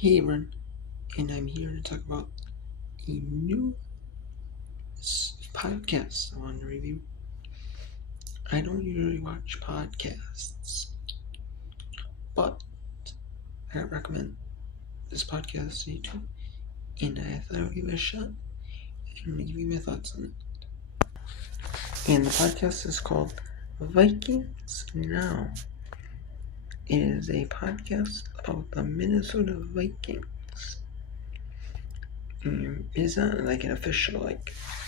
Hey everyone, and I'm here to talk about a new podcast I want to review. I don't usually watch podcasts, but I recommend this podcast to you too, and I thought I'd give it a shot and give you my thoughts on it. And the podcast is called Vikings Now. It is a podcast about the Minnesota Vikings. It's not like an official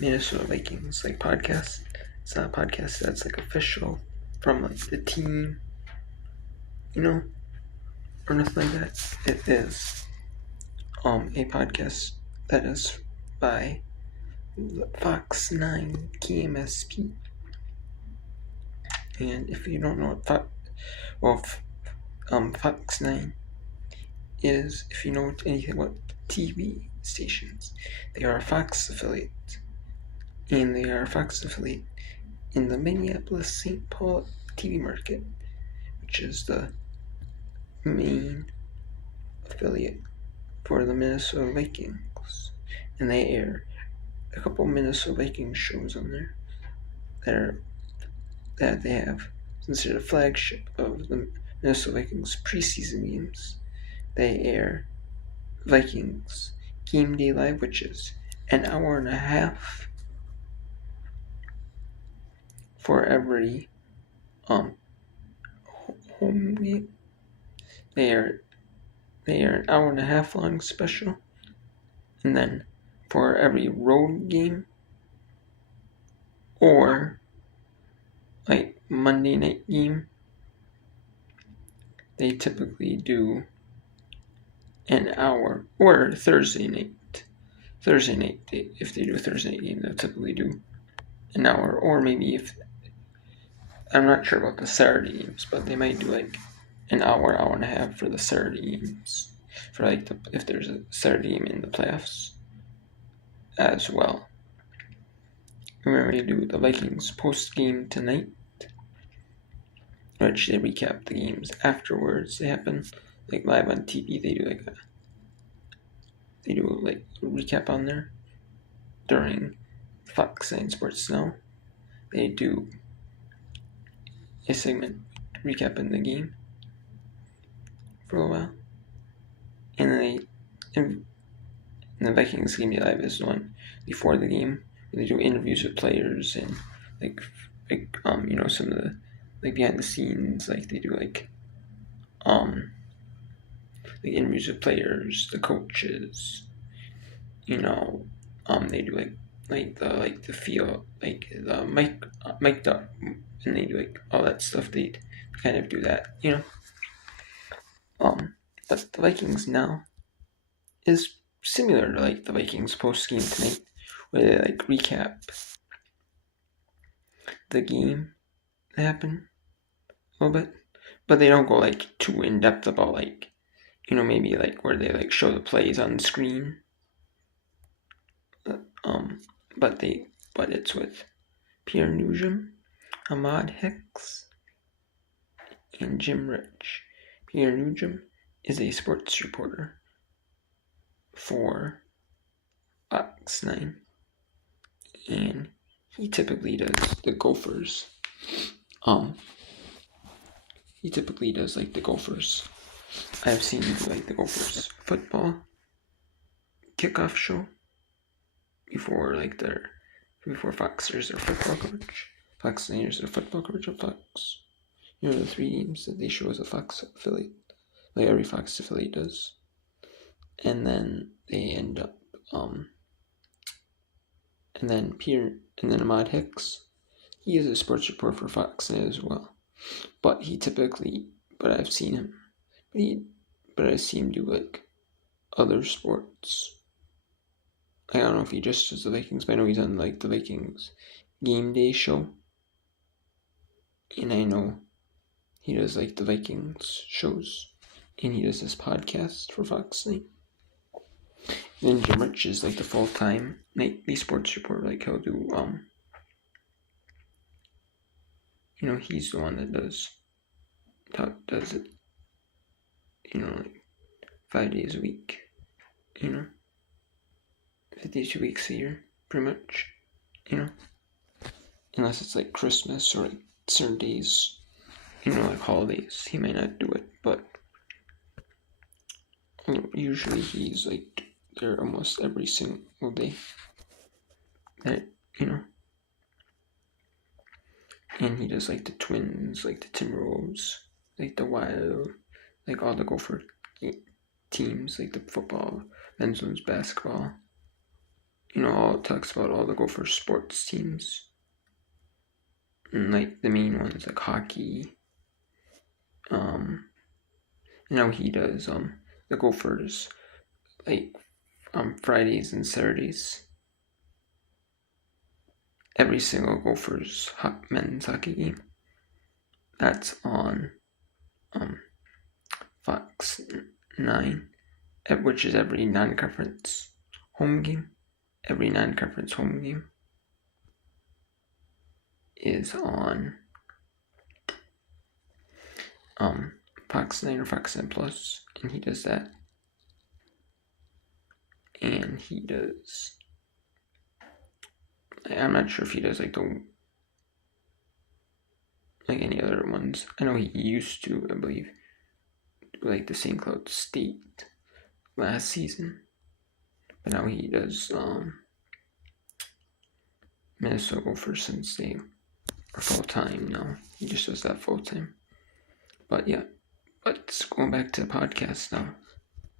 Minnesota Vikings podcast. It's not a podcast that's official from the team, or nothing like that. It is a podcast that is by Fox 9 KMSP. And if you don't know what Fox 9 is, if you know anything about TV stations, they are a Fox affiliate. And they are a Fox affiliate in the Minneapolis-St. Paul TV market, which is the main affiliate for the Minnesota Vikings. And they air a couple Minnesota Vikings shows on there that they have considered a flagship of the Minnesota Vikings preseason games. They air Vikings Game Day Live, which is an hour and a half for every home game. They are an hour and a half long special, and then for every road game or Monday night game, they typically do an hour, or Thursday night. If they do a Thursday night game, they'll typically do an hour, or maybe if I'm not sure about the Saturday games, but they might do an hour and a half for the Saturday games, for if there's a Saturday game in the playoffs as well. Remember to do the Vikings post game tonight, which they recap the games afterwards. They happen live on TV. They do a recap on there during Fox 9 Sports Now. They do a segment recapping the game for a while, and the Vikings Game Day Live is the one before the game. They do interviews with players and some of the behind the scenes. They do interviews with players, the coaches. They do the field, the mic up, and they do all that stuff. They kind of do that, But the Vikings Now is similar to the Vikings post game tonight, where they recap the game that happened a little bit, but they don't go too in depth about maybe where they show the plays on the screen. But it's with Pierre Nugent, Ahmad Hicks, and Jim Rich. Pierre Nugent is a sports reporter for Fox 9, and he typically does the Gophers. He typically does the Gophers. I've seen him do the Gophers football kickoff show before Fox airs their football coverage. Fox airs their football coverage of Fox. The 3 games that they show as a Fox affiliate, every Fox affiliate does. And then they end up, and then Ahmad Hicks, he is a sports reporter for Fox as well. But I've seen him, but I've seen him do other sports. I don't know if he just does the Vikings, but I know he's on the Vikings Game Day show. And I know he does the Vikings shows, and he does this podcast for Fox 9. And then Jim Rich is the full-time nightly sports reporter. He'll do he's the one that does it. 5 days a week, 52 weeks a year, pretty much, unless it's like Christmas or like certain days, like holidays, he might not do it, but usually he's like there almost every single day that, and he does like the Twins, like the Timberwolves, like the Wild, like all the Gopher teams, like the football, men's women's basketball, all it talks about all the Gopher sports teams, and like the main ones like hockey, he does the Gophers like Fridays and Saturdays. Every single Gophers men's hockey game, that's on Fox 9, which is every non-conference home game. Every non-conference home game is on Fox 9 or Fox 9 Plus, and he does that. And he does, I'm not sure if he does like any other ones. I know he used to, I believe, do like the St. Cloud State last season, but now he does Minnesota Gophers since they are full-time now. He just does that full-time. But yeah, let's go back to the podcast now.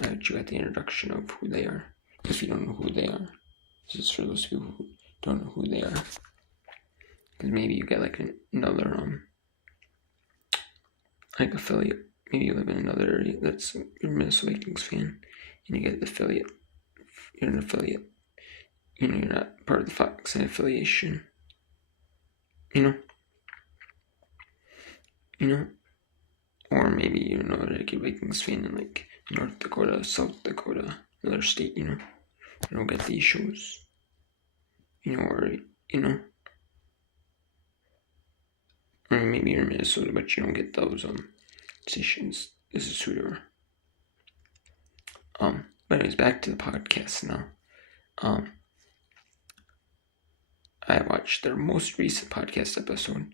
Now that you got the introduction of who they are. If you don't know who they are, this is for those people who don't know who they are. Because maybe you get like another like affiliate. Maybe you live in another area that's you're a Minnesota Vikings fan, and you get the affiliate. You're an affiliate. You're not part of the Fox affiliation. Or maybe you're not like a Vikings fan in like North Dakota, South Dakota, another state. You don't get these shows. Or maybe you're in Minnesota, but you don't get those stations. This is who you are. But anyways, back to the podcast now. I watched their most recent podcast episode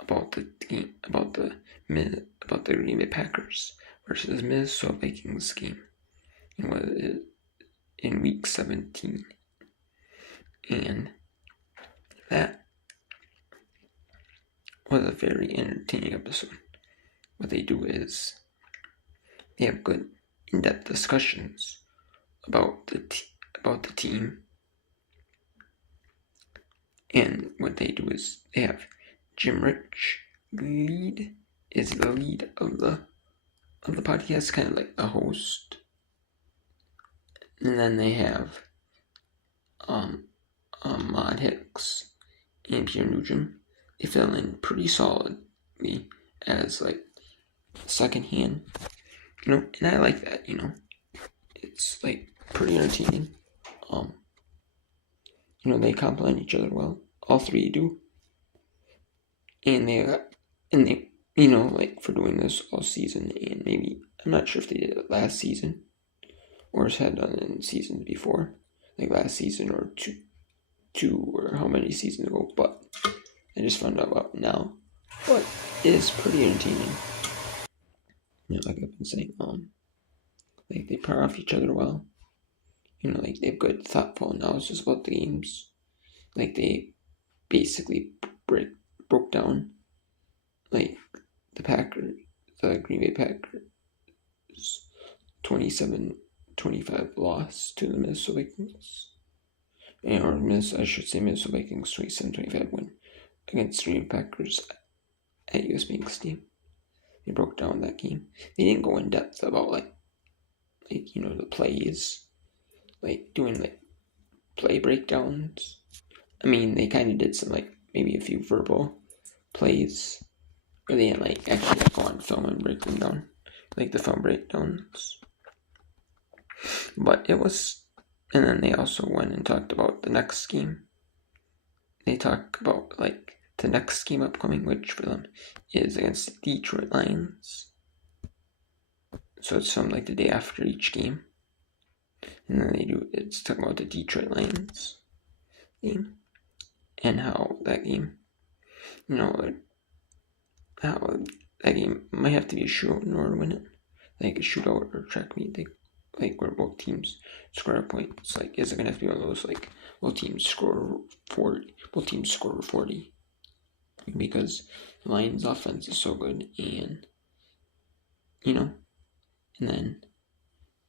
about the game, about the Green Bay Packers versus Minnesota Vikings game. In week 17. And that was a very entertaining episode. What they do is they have good in-depth discussions about the team, and what they do is they have Jim Rich is the lead of the podcast, kind of like a host, and then they have Maud Hicks and Pierre Nugent. They fill in pretty solidly as like second hand, and I like that. It's like pretty entertaining. They complement each other well. All three do, and they for doing this all season, and maybe I'm not sure if they did it last season or had done it in seasons before, like last season or two or how many seasons ago, but I just found out about now. But it is pretty entertaining. Like I've been saying, like they pair off each other well. Like they have good thoughtful analysis about the games. Like they basically broke down like the Green Bay Packers 27-25 loss to the Minnesota Vikings. I should say Minnesota Vikings 27-25 win against Green Bay Packers at US Bank Stadium. They broke down that game. They didn't go in depth about like the plays, like doing like play breakdowns. I mean, they kind of did some like maybe a few verbal plays, but they didn't like actually go on film and break them down, like the film breakdowns. But it was, and then they also went and talked about the next game. They talk about like the next game upcoming, which for them is against the Detroit Lions. So it's from like the day after each game. And then it's talking about the Detroit Lions game and how that game, how that game might have to be a shootout in order to win it. Like a shootout or track meet, where both teams score points. Like, is it gonna have to be one of those like both teams score 40, because the Lions' offense is so good, and and then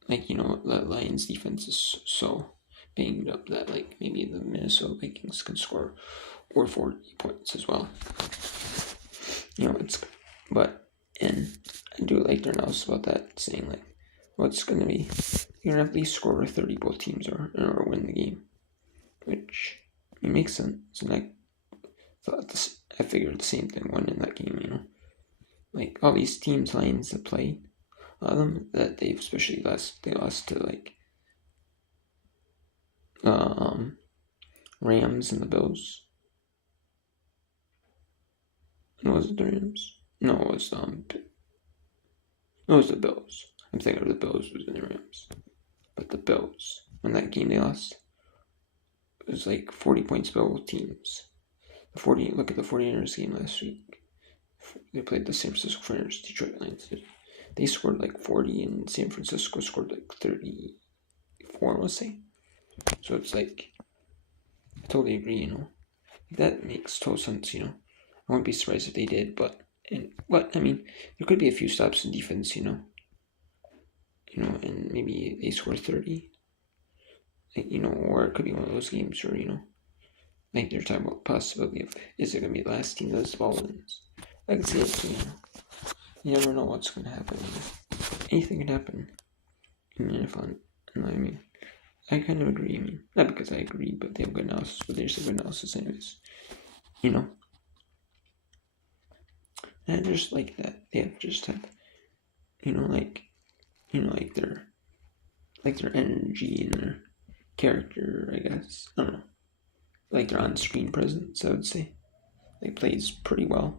the Lions' defense is so banged up that like maybe the Minnesota Vikings can score or 40 points as well. And I do like their analysis about that, saying like, what's going to be, you're going to at least score 30 both teams in order to win the game, which makes sense. And I figured the same thing when in that game, like all these teams, Lions that play, a lot of them that they've especially lost to like Rams and the Bills. No, was it the Rams? No, it was the Bills. I'm thinking of the Bills was in the Rams. But the Bills, when that game they lost, it was like 40 points by both teams. Look at the 49ers game last week. They played the San Francisco 49ers, Detroit Lions did. They scored like 40 and San Francisco scored like 34, let's say. So it's like, I totally agree, That makes total sense, I wouldn't be surprised if they did, but I mean, there could be a few stops in defense, and maybe they score 30, or it could be one of those games where, like they're talking about the possibility of, is it going to be the last team that this ball wins? I can see it, you never know what's going to happen. Anything can happen in the NFL, and I kind of agree, not because I agree, but they have good analysis, but there's a good analysis anyways, And I just like that they have their energy and their character, I guess. I don't know. Like their on-screen presence, I would say. They plays pretty well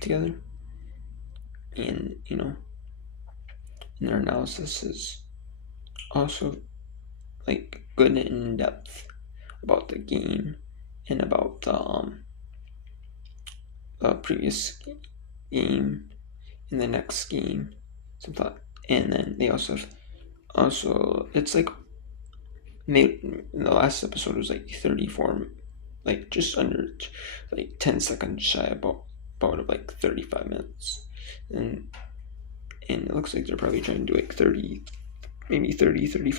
together. And, and their analysis is also like good and in depth about the game and about the previous game in the next game, some thought, and then they also it's like in the last episode was like 34, like just under like 10 seconds shy about of like 35 minutes, and it looks like they're probably trying to do like 35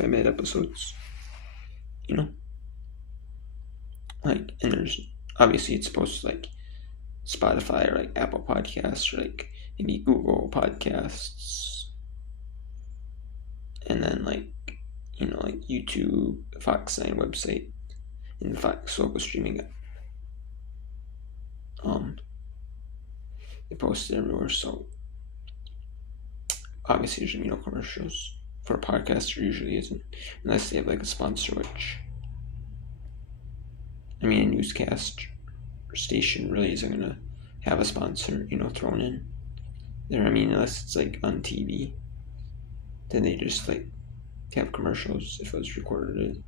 minute episodes, like, and there's obviously it's supposed to like Spotify or like Apple Podcasts or like maybe Google Podcasts, and then like YouTube, Fox 9 website, and the Fox local streaming app. They post it everywhere, so obviously there's no commercials. For a podcast there usually isn't, unless they have like a sponsor, which a newscast station really isn't gonna have a sponsor, thrown in there. Unless it's like on TV, then they just like have commercials. If it was recorded,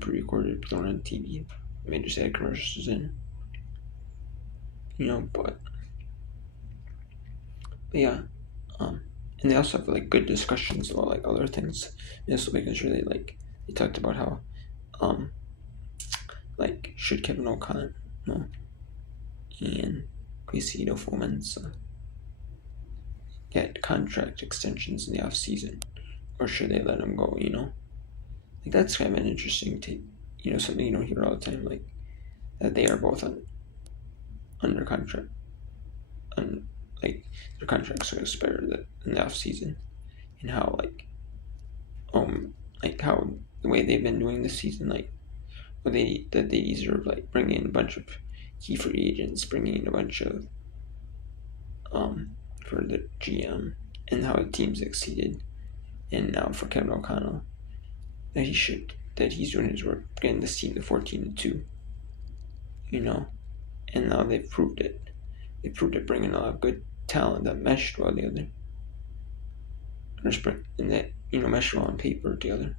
pre-recorded, thrown on TV, they may just add commercials in, but yeah, and they also have like good discussions about like other things. So because really like they talked about how like should Kevin O'Connor and Quincy Fomensa get contract extensions in the off season, or should they let him go? Like that's kind of an interesting take. Something you don't hear all the time, like that they are both under contract, and like their contracts are expired in the off season, and how how the way they've been doing this season, like they deserve like bringing in a bunch of key free agents, bringing in a bunch of for the GM, and how the team's exceeded, and now for Kevin O'Connell that he's doing his work, getting this team to 14-2, and now they've proved it. They proved it, bringing a lot of good talent that meshed well together. and that mesh on paper together.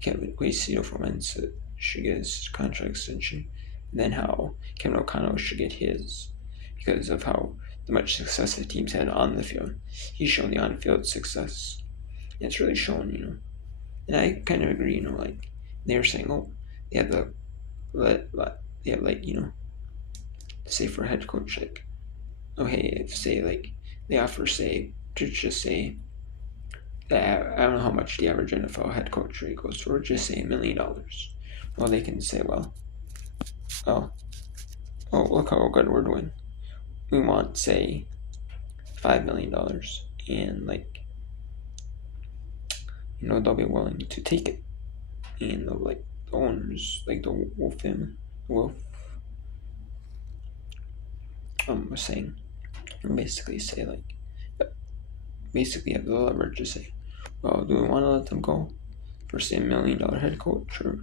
Kevin Quasio for Mensa should get his contract extension, and then how Kevin O'Connell should get his because of how the much success the team's had on the field. He's shown the on-field success. And it's really shown, And I kind of agree, like they were saying, oh, they have say for a head coach, like, oh hey, if say like they offer say to just say that I don't know how much the average NFL head coach rate goes for, just say $1 million. Well, they can say, well, oh, look how good we're doing. We want say $5 million, and like, they'll be willing to take it, and the owners, like the Wolf family, was saying, basically say basically have the leverage to say, well, do we want to let them go for say $1 million head coach, or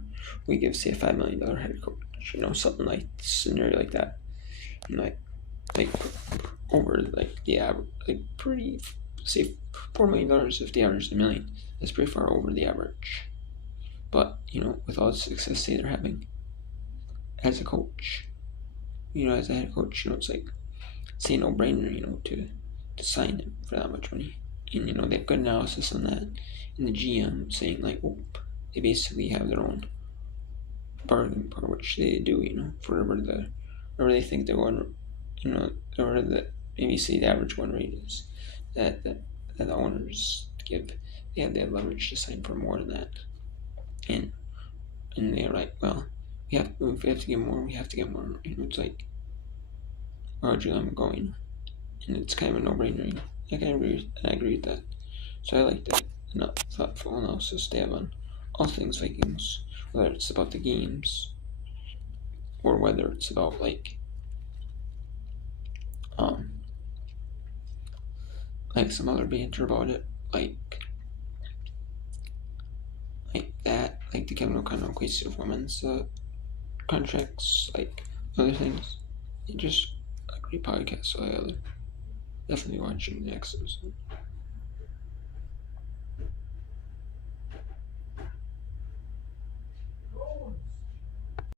we give say a $5 million head coach, something like scenario like that, like over the average, pretty say $4 million if the average is $1 million, that's pretty far over the average. But with all the success they're having as a coach, as a head coach, it's like say no brainer, to sign him for that much money. And they have good analysis on that. And the GM saying they basically have their own bargain part, which they do, for whatever they think they're going, or the maybe say the average one rate is that the owners give. They have leverage to sign for more than that. And they're like, well, if we have to get more, we have to get more. It's like, Roger, I'm going. And it's kind of a no-brainer. I agree with that. So I like that thoughtful analysis they have on all things Vikings, whether it's about the games or whether it's about some other banter about it, like that, like the Kevin O'Connell Quasio for Women's contracts, other things. Just a great podcast, so I definitely watching the next episode.